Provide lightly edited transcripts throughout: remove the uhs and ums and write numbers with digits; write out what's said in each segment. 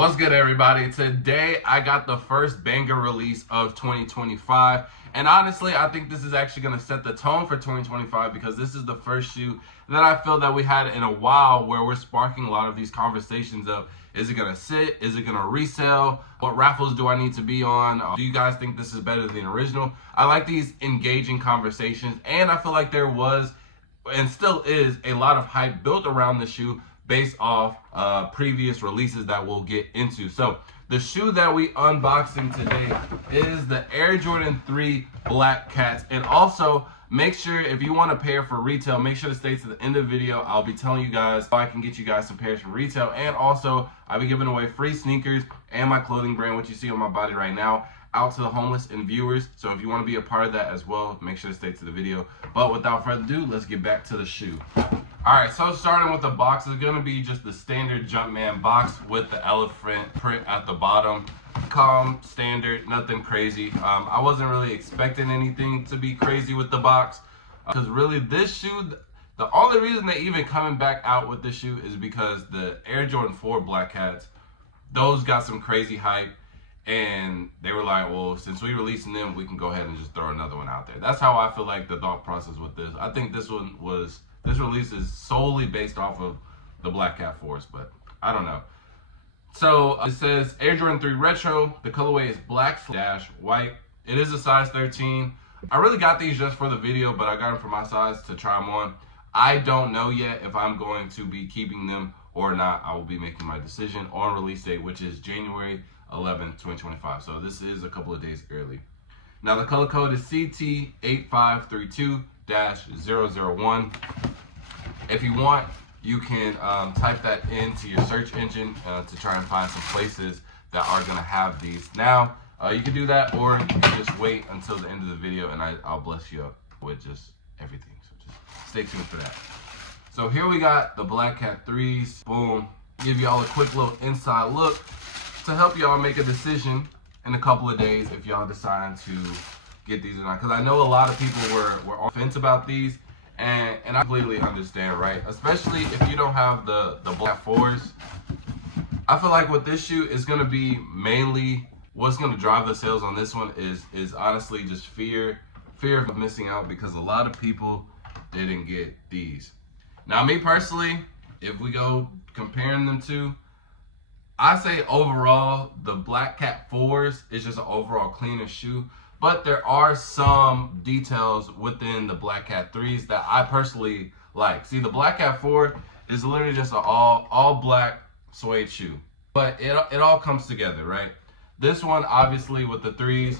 What's good, everybody? Today I got the first banger release of 2025, and honestly I think this is actually going to set the tone for 2025 because this is the first shoe that I feel that we had in a while where we're sparking a lot of these conversations of, is it going to sit, is it going to resell, what raffles do I need to be on, do you guys think this is better than the original? I like these engaging conversations, and I feel like there was and still is a lot of hype built around the shoe based off previous releases that we'll get into. So the shoe that we unboxing today is the Air Jordan 3 Black Cats. And also make sure, if you want a pair for retail, make sure to stay to the end of the video. I'll be telling you guys how I can get you guys some pairs for retail, and also I'll be giving away free sneakers and my clothing brand, which you see on my body right now, out to the homeless and viewers. So if you want to be a part of that as well, make sure to stay to the video. But without further ado, let's get back to the shoe. Alright, so starting with the box, it's going to be just the standard Jumpman box with the elephant print at the bottom. Calm, standard, nothing crazy. I wasn't really expecting anything to be crazy with the box, because really this shoe, the only reason they're even coming back out with this shoe is because the Air Jordan 4 Black Cats, those got some crazy hype. And they were like, well, since we're releasing them, we can go ahead and just throw another one out there. That's how I feel like the thought process with this. I think this release is solely based off of the Black Cat Force, but I don't know. So it says Air Jordan 3 Retro. The colorway is black/white. It is a size 13. I really got these just for the video, but I got them for my size to try them on. I don't know yet if I'm going to be keeping them or not. I will be making my decision on release date, which is January 11th, 2025. So this is a couple of days early. Now the color code is CT8532-001. If you want, you can type that into your search engine to try and find some places that are going to have these. Now you can do that, or you can just wait until the end of the video and I'll bless you up with just everything. So just stay tuned for that. So here we got the Black Cat 3s. Boom. Give y'all a quick little inside look to help y'all make a decision in a couple of days if y'all decide to get these or not. Because I know a lot of people were on the fence about these, and I completely understand, right? Especially if you don't have the Black 4s. I feel like with this shoe, it's going to be mainly what's going to drive the sales on this one is honestly just fear of missing out, because a lot of people didn't get these. Now, me personally, if we go comparing them to, I say overall, the Black Cat 4s is just an overall cleaner shoe, but there are some details within the Black Cat 3s that I personally like. See, the Black Cat 4 is literally just an all black suede shoe, but it all comes together, right? This one, obviously, with the 3s,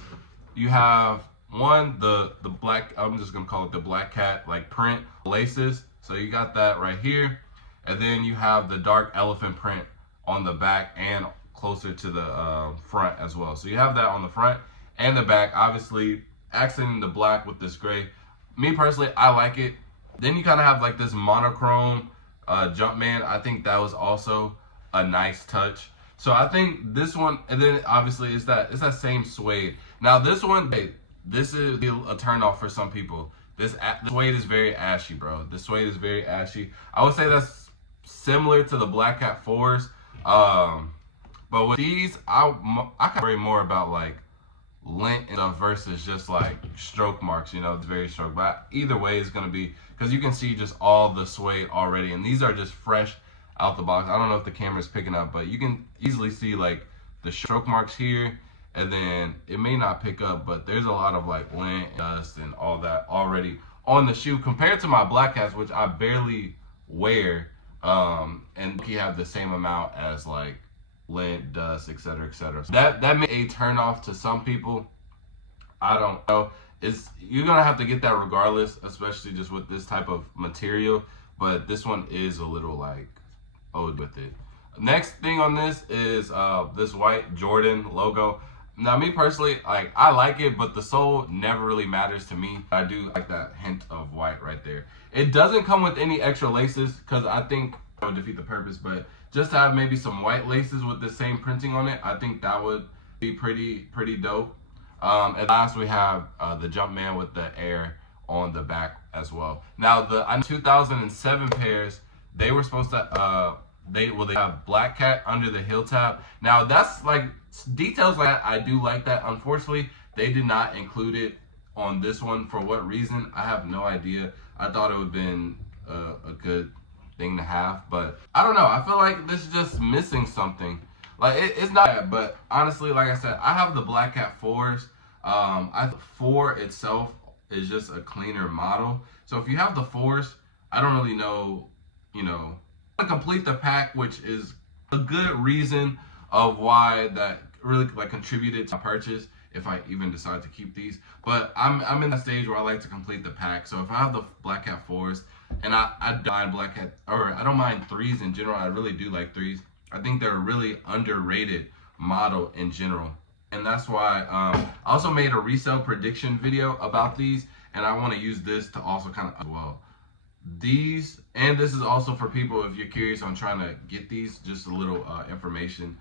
you have one, the black, I'm just gonna call it the Black Cat like print laces. So you got that right here, and then you have the dark elephant print on the back and closer to the front as well. So you have that on the front and the back, obviously accenting the black with this gray. Me personally, I like it. Then you kind of have like this monochrome Jumpman. I think that was also a nice touch. So I think this one, and then obviously it's that same suede. Now this one, this is a turn off for some people. This suede is very ashy, bro. The suede is very ashy. I would say that's similar to the Black Cat 4s. But with these, I can worry more about like lint and stuff versus just like stroke marks. You know, it's very stroke. But either way, it's gonna be, because you can see just all the suede already, and these are just fresh out the box. I don't know if the camera's picking up, but you can easily see like the stroke marks here, and then it may not pick up, but there's a lot of like lint, dust, and all that already on the shoe compared to my Black Cats, which I barely wear. And you have the same amount as like lint, dust, etc., etc. So that may a turn off to some people. I don't know. You're gonna have to get that regardless, especially just with this type of material. But this one is a little like owed with it. Next thing on this is this white Jordan logo. Now, me personally, like, I like it, but the sole never really matters to me. I do like that hint of white right there. It doesn't come with any extra laces, because I think that would defeat the purpose, but just to have maybe some white laces with the same printing on it, I think that would be pretty dope. And last we have the Jumpman with the Air on the back as well. Now, the 2007 pairs, they were supposed to they have black cat under the heel tab. Now that's like details like that. I do like that. Unfortunately, they did not include it on this one. For what reason? I have no idea. I thought it would have been a good thing to have, but I don't know. I feel like this is just missing something. Like it's not bad, but honestly, like I said, I have the Black Cat 4s. I 4 itself is just a cleaner model. So if you have the 4s, I don't really know, you know, to complete the pack, which is a good reason of why that really like contributed to my purchase if I even decide to keep these. But I'm in that stage where I like to complete the pack. So if I have the Black Cat 4s, and I don't mind Black Cat, or I don't mind 3s in general. I really do like 3s. I think they're a really underrated model in general. And that's why I also made a resale prediction video about these, and I want to use this to also kind of, well, these, and this is also for people if you're curious on trying to get these, just a little information.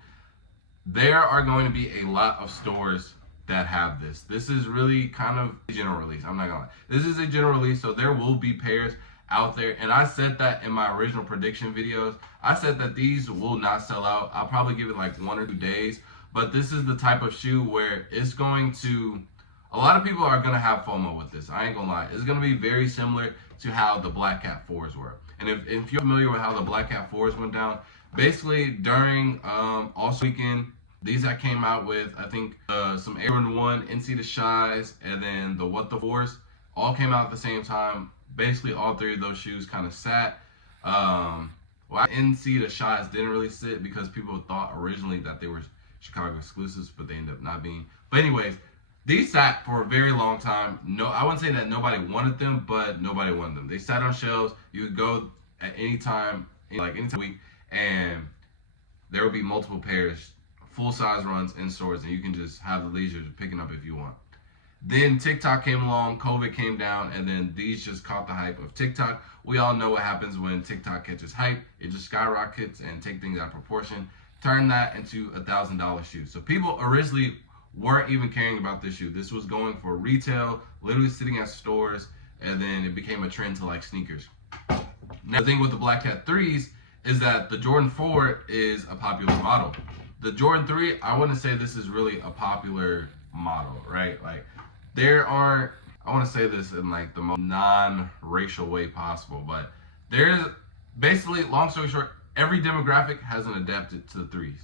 There are going to be a lot of stores that have this. This is really kind of a general release. I'm not gonna lie. This is a general release, so there will be pairs out there, and I said that in my original prediction videos. I said that these will not sell out. I'll probably give it like 1 or 2 days, but this is the type of shoe where it's going to, a lot of people are gonna have FOMO with this. I ain't gonna lie. It's gonna be very similar to how the Black Cat 4s were. And if you're familiar with how the Black Cat 4s went down, basically during also weekend, these that came out with, I think some Air Jordan 1, NC the Shies, and then the What the 4s all came out at the same time. Basically, all 3 of those shoes kind of sat. Well, NC the Shies didn't really sit because people thought originally that they were Chicago exclusives, but they ended up not being. But anyways, these sat for a very long time. No, I wouldn't say that nobody wanted them, but nobody wanted them. They sat on shelves. You could go at any time, like any time a week, and there would be multiple pairs, full-size runs in stores, and you can just have the leisure to pick it up if you want. Then TikTok came along, COVID came down, and then these just caught the hype of TikTok. We all know what happens when TikTok catches hype. It just skyrockets and take things out of proportion. Turn that into $1,000 shoe. So people originally weren't even caring about this shoe. This was going for retail, literally sitting at stores, and then it became a trend to like sneakers. Now the thing with the Black Cat 3s is that the Jordan 4 is a popular model. The Jordan 3, I wouldn't say this is really a popular model, right? Like, there are, I want to say this in like the most non-racial way possible, but there's basically, long story short, every demographic hasn't adapted to the 3s.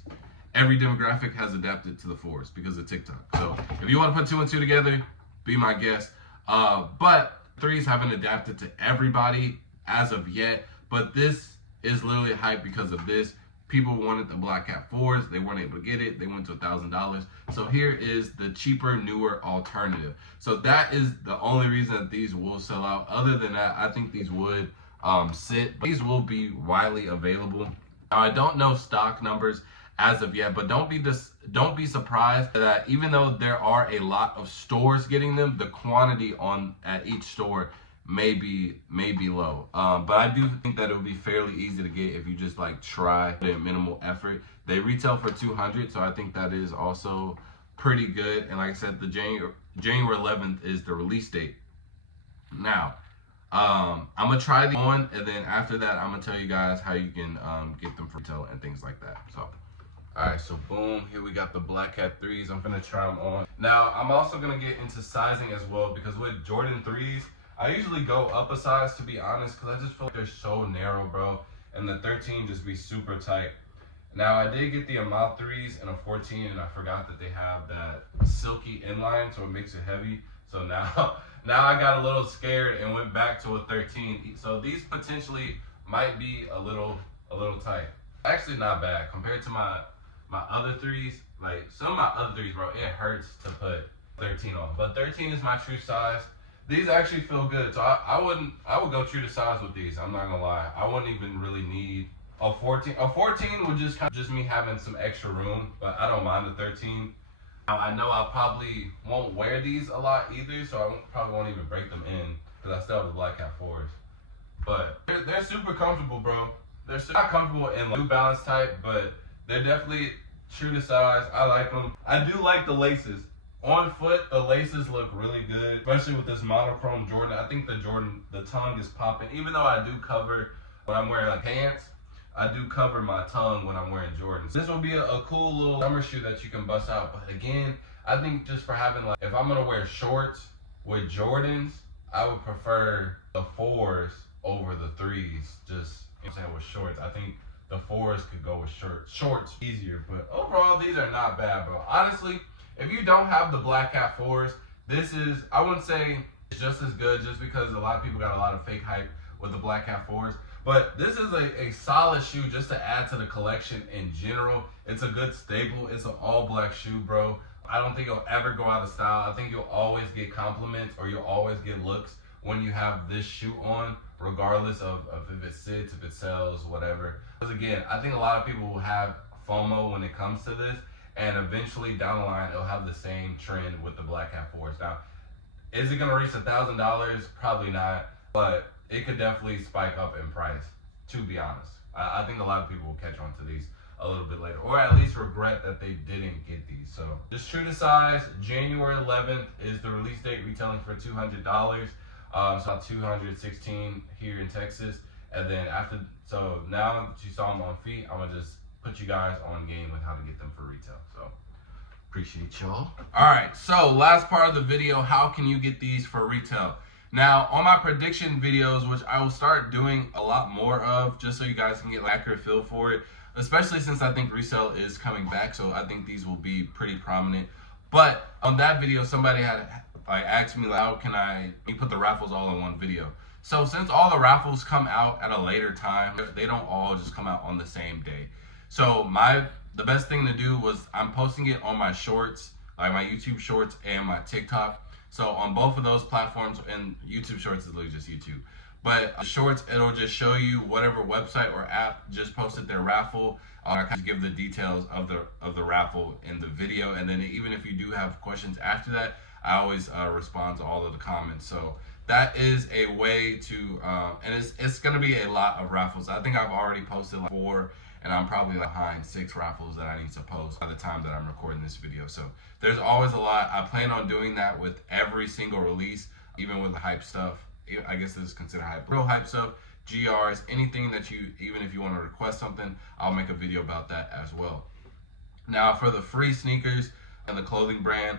Every demographic has adapted to the 4s because of TikTok. So if you want to put 2 and 2 together, be my guest. But 3s haven't adapted to everybody as of yet, but this is literally hype because of this. People wanted the Black Cat 4s. They weren't able to get it. They went to $1,000. So here is the cheaper, newer alternative. So that is the only reason that these will sell out. Other than that, I think these would sit. But these will be widely available. Now, I don't know stock numbers as of yet, but don't be surprised that even though there are a lot of stores getting them, the quantity at each store may be low, but I do think that it would be fairly easy to get if you just like try at minimal effort. They retail for $200, so I think that is also pretty good. And like I said, the January 11th is the release date. Now, I'm gonna try these on, and then after that, I'm gonna tell you guys how you can get them for retail and things like that. So, all right, so boom, here we got the Black Cat 3s. I'm gonna try them on. Now, I'm also gonna get into sizing as well because with Jordan 3s, I usually go up a size, to be honest, because I just feel like they're so narrow, bro. And the 13 just be super tight. Now, I did get the Amount 3s and a 14, and I forgot that they have that silky inline, so it makes it heavy. So now I got a little scared and went back to a 13. So these potentially might be a little tight. Actually, not bad compared to my other 3s. Like, some of my other 3s, bro, it hurts to put 13 on. But 13 is my true size. These actually feel good, so I would go true to size with these. I'm not gonna lie. I wouldn't even really need a 14. A 14 would just me having some extra room, but I don't mind the 13. Now I know I probably won't wear these a lot either, so I probably won't even break them in because I still have the Black Cat 4s. But they're super comfortable, bro. They're not comfortable in like New Balance type, but they're definitely true to size. I like them. I do like the laces. On foot, the laces look really good, especially with this monochrome Jordan. I think the tongue is popping. Even though I do cover when I'm wearing like pants, I do cover my tongue when I'm wearing Jordans. This will be a cool little summer shoe that you can bust out. But again, I think just for having, like, if I'm gonna wear shorts with Jordans, I would prefer the 4s over the 3s. Just, you know, saying with shorts, I think the 4s could go with shorts easier. But overall, these are not bad, bro. Honestly, if you don't have the Black Cat 4s, this is, I wouldn't say it's just as good, just because a lot of people got a lot of fake hype with the Black Cat 4s. But this is a solid shoe just to add to the collection in general. It's a good staple. It's an all black shoe, bro. I don't think it'll ever go out of style. I think you'll always get compliments or you'll always get looks when you have this shoe on, regardless of if it sits, if it sells, whatever. Because again, I think a lot of people will have FOMO when it comes to this, and eventually down the line, it'll have the same trend with the Black Cat 4s. Now, is it gonna reach $1,000? Probably not, but it could definitely spike up in price, to be honest. I think a lot of people will catch on to these a little bit later, or at least regret that they didn't get these. So just true to size, January 11th is the release date, retailing for $200. So $216 here in Texas. And then after, so now that you saw them on feet, I'm gonna just put you guys on game with how to get them for retail. So appreciate y'all. All right, so last part of the video, how can you get these for retail? Now, on my prediction videos, which I will start doing a lot more of, just so you guys can get an accurate feel for it, especially since I think resale is coming back, so I think these will be pretty prominent. But on that video, somebody had like asked me, like, how can you put the raffles all in one video? So since all the raffles come out at a later time, they don't all just come out on the same day. So the best thing to do was I'm posting it on my shorts, like my YouTube shorts and my TikTok. So on both of those platforms, and YouTube Shorts is literally just YouTube. But Shorts, it'll just show you whatever website or app just posted their raffle. I kind of give the details of the raffle in the video, and then even if you do have questions after that, I always respond to all of the comments. So that is a way to, and it's gonna be a lot of raffles. I think I've already posted like 4. And I'm probably behind 6 raffles that I need to post by the time that I'm recording this video. So there's always a lot. I plan on doing that with every single release, even with the hype stuff. I guess this is considered hype. Real hype stuff, GRs, anything that even if you want to request something, I'll make a video about that as well. Now for the free sneakers and the clothing brand,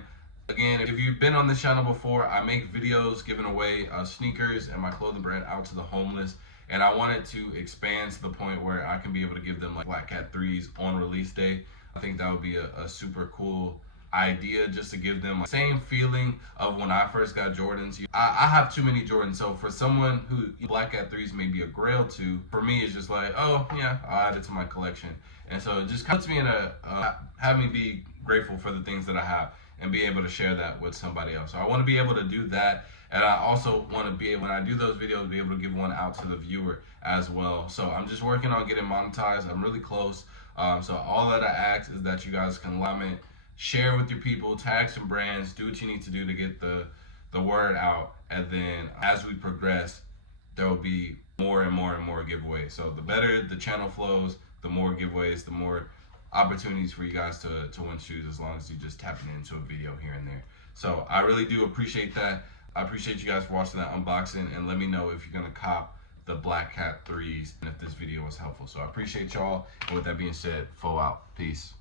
again, if you've been on this channel before, I make videos giving away sneakers and my clothing brand out to the homeless. And I wanted to expand to the point where I can be able to give them like Black Cat 3s on release day. I think that would be a super cool idea, just to give them the same feeling of when I first got Jordans. I have too many Jordans, so for someone who Black Cat 3s may be a grail to, for me it's just like, oh yeah, I'll add it to my collection. And so it just puts me in have me be grateful for the things that I have and be able to share that with somebody else. So I want to be able to do that. And I also want to be able, when I do those videos, be able to give one out to the viewer as well. So I'm just working on getting monetized. I'm really close. So all that I ask is that you guys can comment, share with your people, tag some brands, do what you need to do to get the word out. And then as we progress, there will be more and more and more giveaways. So the better the channel flows, the more giveaways, the more opportunities for you guys to win shoes, as long as you just tapping into a video here and there. So I really do appreciate that. I appreciate you guys for watching that unboxing, and let me know if you're gonna cop the Black Cat 3s and if this video was helpful. So I appreciate y'all, and with that being said, full out. Peace.